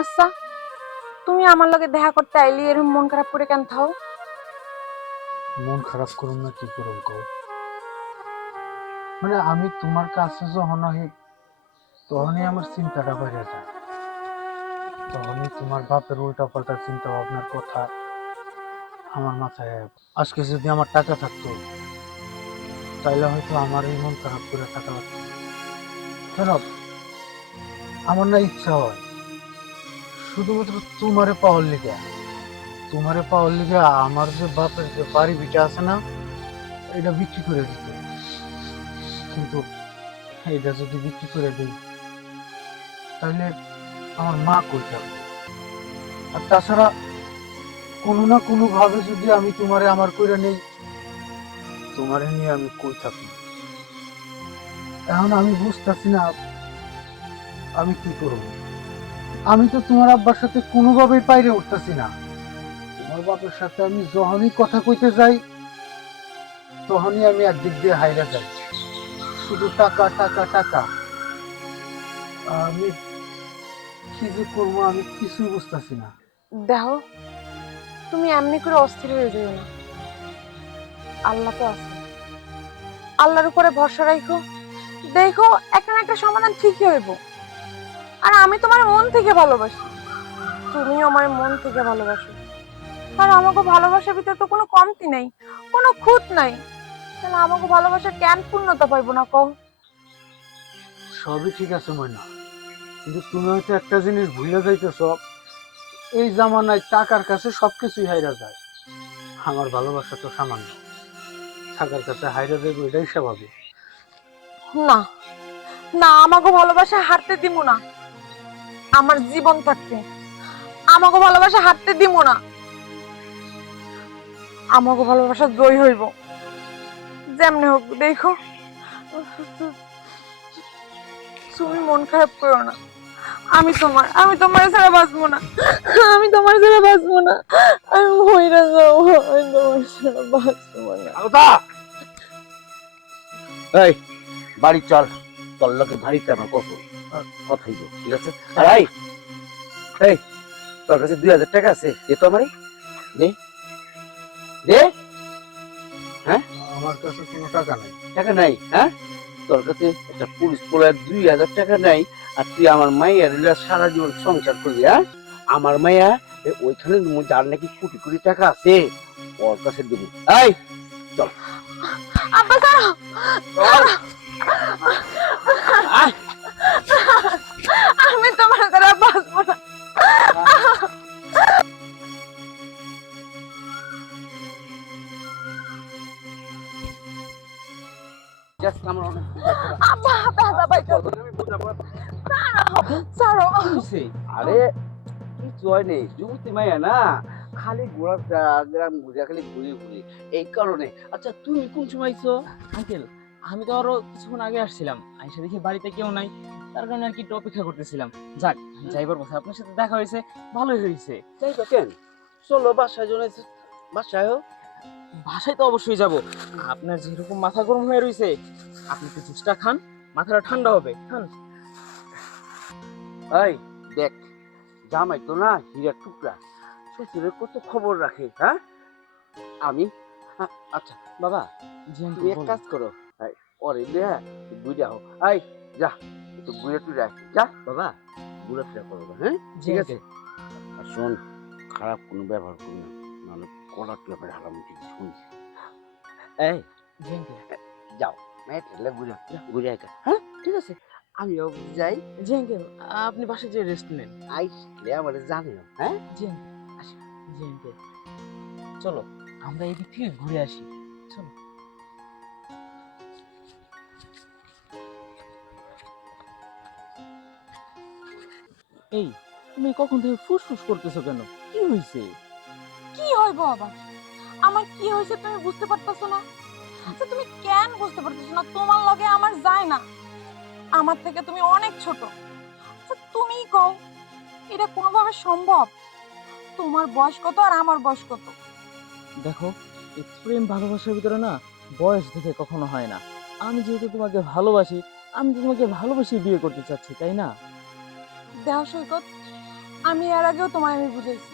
আচ্ছা, তুমি আমার লগে দেখা করতে আইলি এরকম মন খারাপ করে কেন থাও? মন খারাপ করুন না কি করুন কও। মানে আমি তোমার কাছে যখন আহি তখনই আমার চিন্তাটা বেড়ে যায়। তখনই তোমার বাপের উল্টা পাল্টা চিন্তা ভাবনার কথা আমার মাথায় আয়। আজকে যদি আমার টাকা থাকতো তাইলে হয়তো আমার এই মন খারাপ করে টাকা লাগতো না। কেন আমার না ইচ্ছা হয় শুধুমাত্র তোমারে পাওয়ার লিগে আমার যে বাপের যে বাড়ি ভিটা আছে না, এটা বিক্রি করে দিত। কিন্তু এটা যদি বিক্রি করে দিই তাহলে আমার মা কই থাকবে? আর তাছাড়া কোনো না কোনো ভাবে যদি আমি তোমারে আমার কইরা নেই, তোমারে নিয়ে আমি কই থাকি? এখন আমি বুঝতেছি না আমি কি করব। আমি তো তোমার আব্বার সাথে কোনোভাবেই পাইরে উঠতেছি না। তোমার বাপের সাথে আমি যখনই কথা কইতে যাই তখনই আমি একদিক দিয়ে হাইরা যাই, শুধু টাকা টাকা টাকা। আমি কি যে করবো আমি কিছুই বুঝতেছি না। দেখো, তুমি এমনি করে অস্থির হয়ে যাও না। আল্লাহ তো আছে, আল্লাহর উপরে ভরসা রাখো। দেখো, একটা না একটা সমাধান ঠিকই হইব। আর আমি তোমার মন থেকে ভালোবাসি, তুমিও আমার মন থেকে ভালোবাসো। আর আমাকে ভালোবাসার ভিতরে তো কোনো কমতি নাই, কোনো খুঁত নাই। তাহলে আমাকে ভালোবাসা কেন পূর্ণতা পাইবো না কও? সবই ঠিক আছে ময়না, কিন্তু তুমি হয়তো একটা জিনিস ভুলে যাইতেছ। এই জামানায় টাকার কাছে সবকিছুই হাইরা যায়। আমার ভালোবাসা তো সামান্য, টাকার কাছে হাইরা যাইব এটাই স্বাভাবিক। না, না, আমাকে ভালোবাসা হারতে দিব না। আমার জীবন থাকতে আমাকে ভালোবাসা হারতে দিব না। আমাকে ভালোবাসা জয় হইব, যেমনি হোক। দেখো, তুমি মন খারাপ করো না। আমি তোমার ছাড়া বাঁচবো না। আমি তোমার ছাড়া বাঁচবো না। আমি মইরা যাবো, আমি তোমার ছাড়া বাঁচবো না। আগতা এই বাড়ি চল, তোর লোকে বাড়িতে আমার কত কথা হইব, ঠিক আছে? আর এই এই তোর কাছে 2000 টাকা আছে, দে তো আমারে, দে দে। হ্যাঁ, আমার কাছে কোনো টাকা নেই। টাকা নাই? হ্যাঁ, তোর কাছে একটা পুলিশ পোলার 2000 টাকা নাই, আর তুই আমার মাইয়ার লইয়া সারা জীবন সংসার করবি? হ্যাঁ, আমার মাইয়া ওইখানে যার নাকি কোটি কোটি টাকা আছে ওর কাছে দেবো। এই চল আব্বা ছাড়ো, চল। আয়, আমি তোমার ছাড়া বাঁচবো না। just আমার অনেক আব্বা, ব্যথা পাইতো। ছাড়ো। আরে কিছু হয় নেই, যুবতী মাইয়া না, খালি ঘোরা গ্রাম ঘুরে খালি ঘুরে ঘুরে, এই কারণে। আচ্ছা তুমি কোন সময় আইছো? আঙ্কেল, আমি তো আরো কিছুক্ষণ আগে আসছিলাম, আইসা দেখি বাড়িতে কেউ নাই। তার কারণে আর কি একটু অপেক্ষা করতেছিলাম। যাক, যাইবার কথা, আপনার সাথে দেখা হয়েছে, ভালোই হয়েছে। তাই তো কেন, চলো বাসায় জন্য বাসায় হোক। বাসায় তো অবশ্যই যাব। আপনার যেরকম মাথা গরম হয়ে রয়েছে, আপনি একটু জুসটা খান, মাথাটা ঠান্ডা হবে, খান। এই দেখ, জামাই তো না হীরার টুকরা, শ্বশুরের কত খবর রাখে। হ্যাঁ, আমি আচ্ছা বাবা, জি তুমি আঙ্কেল, এক বলেন। কাজ করো, ওরে দেয়া বুঝা হোক। এই যা, একটু বুড়ে টুড়ে আয়। যা বাবা, বুড়া টুড়া করবো। হ্যাঁ জি ঠিক আছে। আঙ্কেল। আর শোন, খারাপ কোনো ব্যবহার করবি না, নাহলে কলার টুপে হারাম ঠিক শুন। এই জি আঙ্কেল। যাও, মেয়ে ঠেলে ঘুরে ঘুরে একা। হ্যাঁ ঠিক আছে, আমিও যাই। জি আঙ্কেল, আপনি বাসায় যেয়ে রেস্ট নেন। আইসলে আমার জানিও। হ্যাঁ জি আঙ্কেল, আসি। জি আঙ্কেল, চলো আমরা এদিক থেকে ঘুরে আসি, চলো। এই, তুমি কখন থেকে ফুসফুস করতেছো কেন? কি হয়েছে? কি হইব আবার? আমার কি হয়েছে তুমি বুঝতে পারতেছো না? আচ্ছা, তুমি কেন বুঝতে পারতেছো না? তোমার লগে আমার যায় না। আমার থেকে তুমি অনেক ছোট। আচ্ছা, তুমিই কও, এটা কোনোভাবে সম্ভব? তোমার বয়স কত আর আমার বয়স কত? দেখো, এই প্রেম ভালোবাসার ভিতরে না বয়স দেখে কখনো হয় না। আমি যেহেতু তোমাকে ভালোবাসি, আমি তো তোমাকে ভালোবেসে বিয়ে করতে চাচ্ছি, তাই না? দেহ সৈকত, আমি এর আগেও তোমায় আমি বুঝাইছি,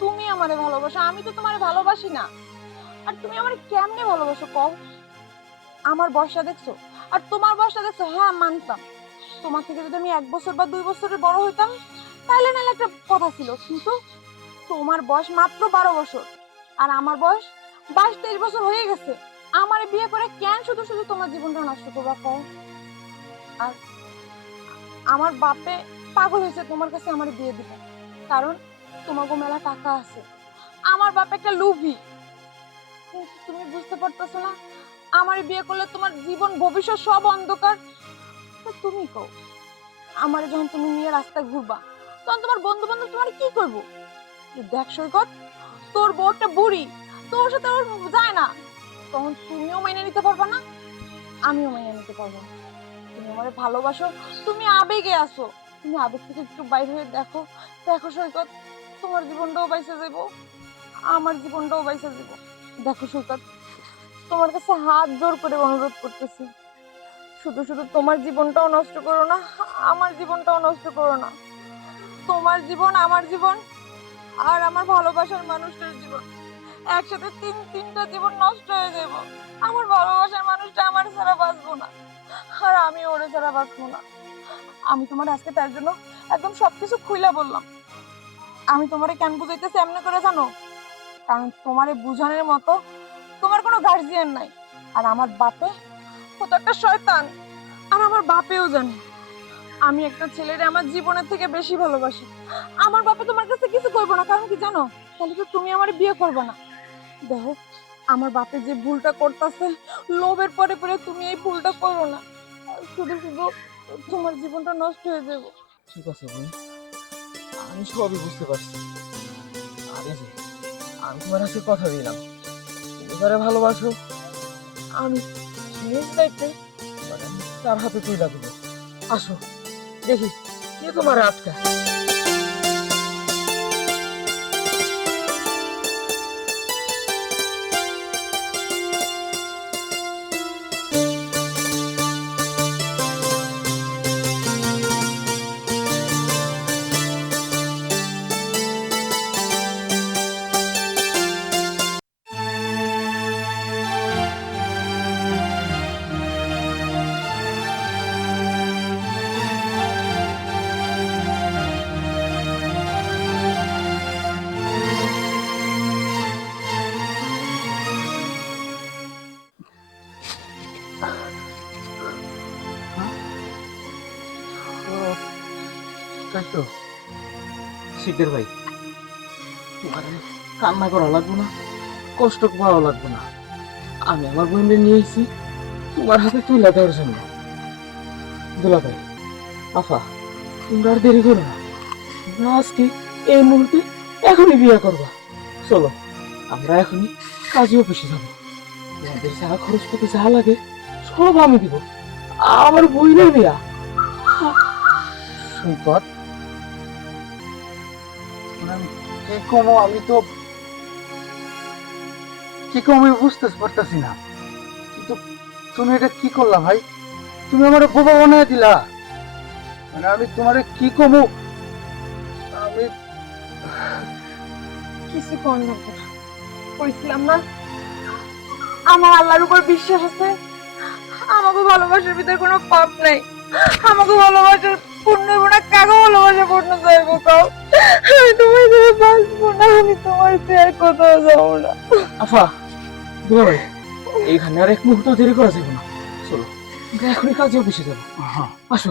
তুমি আমারে ভালোবাসো, আমি তো তোমারে ভালোবাসি না। আর তুমি আমারে কেমনে ভালোবাসো কও? আমার বয়সটা দেখছো আর তোমার বয়সটা দেখছো, হ্যাঁ মানতাম। তোমার থেকে যদি আমি 1 বছর বা 2 বছরের বড় হইতাম তাহলে নাহলে একটা কথা ছিল, কিন্তু তোমার বয়স মাত্র 12 বছর আর আমার বয়স 22-23 বছর হয়ে গেছে। আমারে বিয়ে করে কেন শুধু শুধু তোমার জীবনটা নষ্ট করবা কও? আর আমার বাপে পাগল হয়েছে তোমার কাছে আমার বিয়ে দিবে, কারণ তোমার গো মেলা টাকা আছে। আমার বাপ একটা লোভী, কিন্তু তুমি বুঝতে পারতেছো না আমার বিয়ে করলে তোমার জীবন ভবিষ্যৎ সব অন্ধকার। তা তুমি কও, আমারে যখন তুমি নিয়ে রাস্তায় ঘুরবা তখন তোমার বন্ধু বান্ধব তোমার কি করবো? দেখ সৈকত, তোর বউটা বুড়ি, তোর সাথে ওর যায় না, তখন তুমিও মেনে নিতে পারবা না, আমিও মেনে নিতে পারবো না। তুমি আমারে ভালোবাসো, তুমি আবেগে আছো, তুমি আবেগ থেকে একটু বাইরে হয়ে দেখো। দেখো সৈকত, তোমার জীবনটাও বাইসে যাবো, আমার জীবনটাও বাইসে যাবো। দেখো সৈকত, তোমার কাছে হাত জোর করে অনুরোধ করতেছি, শুধু শুধু তোমার জীবনটাও নষ্ট করো না, আমার জীবনটাও নষ্ট করো না। তোমার জীবন, আমার জীবন, আর আমার ভালোবাসার মানুষটার জীবন একসাথে তিনটা জীবন নষ্ট হয়ে যাব। আমার ভালোবাসার মানুষটা আমার ছাড়া বাঁচবো না, আর আমি ওরে ছাড়া বাঁচবো না। আমি তোমার আজকে তার জন্য একদম সবকিছু খুইলা বললাম। আমি তোমারে কেন বুঝাইতেছি এমনি করে জানো? কারণ তোমারে বুঝানোর মতো তোমার কোনো গার্জিয়ান নাই, আর আমার বাপে ও তো একটা শয়তান, আর আমার বাপেও জানে আমি একটা ছেলেরে আমার জীবনের থেকে বেশি ভালোবাসি। আমার বাপে তোমার কাছে কিছু করবো না, কারণ কি জানো? তাহলে তো তুমি আমার বিয়ে করবে না। দেখো, আমার বাপে যে ভুলটা করতেছে, লোভের পরে পরে তুমি এই ভুলটা করো না, শুধু শুধু তোমার জীবনটা নষ্ট হয়ে যাবে। ঠিক আছে বোন, আমি সবই বুঝতে পারছি। আর এই যে আমি তোমার কাছে কথা দিলাম, তুমি যারা ভালোবাসো আমি নিজ দায়িত্বে মানে তার হাতে তুইলা দেবো। আসো দেখি কে তোমার আটকা। তাই তো। শিকদার ভাই, তোমার কান্না করা লাগবো না, কষ্ট পাওয়া লাগবো না। আমি আমার বোনকে নিয়ে এসেছি তোমার হাতে তুলে দেওয়ার জন্য। দুলা ভাই, আফা, তোমরা আর দেরি করো না, তোমরা আজকে এই মুহূর্তে এখনই বিয়ে করবা। চলো আমরা এখনই কাজী অফিসে যাবো, তোমাদের যা খরচ করতে যা লাগে সব আমি দিব। আমার বইনের বিয়া। সৈকত, আমি কি কমো, আমি তো কি কমো আমি বুঝতে পারতেছি না। কিন্তু তুমি এটা কি করলা ভাই? তুমি আমার বোবা বানায় দিলা। মানে আমি তোমারে কি কমো, আমি কিছু কর না, কইছিলাম না আমার আল্লাহর উপর বিশ্বাস আছে, আমাকে ভালোবাসার ভিতরে কোনো পাপ নাই। আমাকে ভালোবাসার পূর্ণ না, কাকে ভালোবাসা পূর্ণ চাইবো কাউ? আমি তোমার সাথে বাঁচবো না, আমি তোমার সাথে আর কোথাও যাবো না। আফা, দুলা ভাই, এইখানে আর এক মুহূর্ত দেরি করা যাবে না। চলো আমরা এখনই কাজে অফিসে যাবো। হ্যাঁ আসো।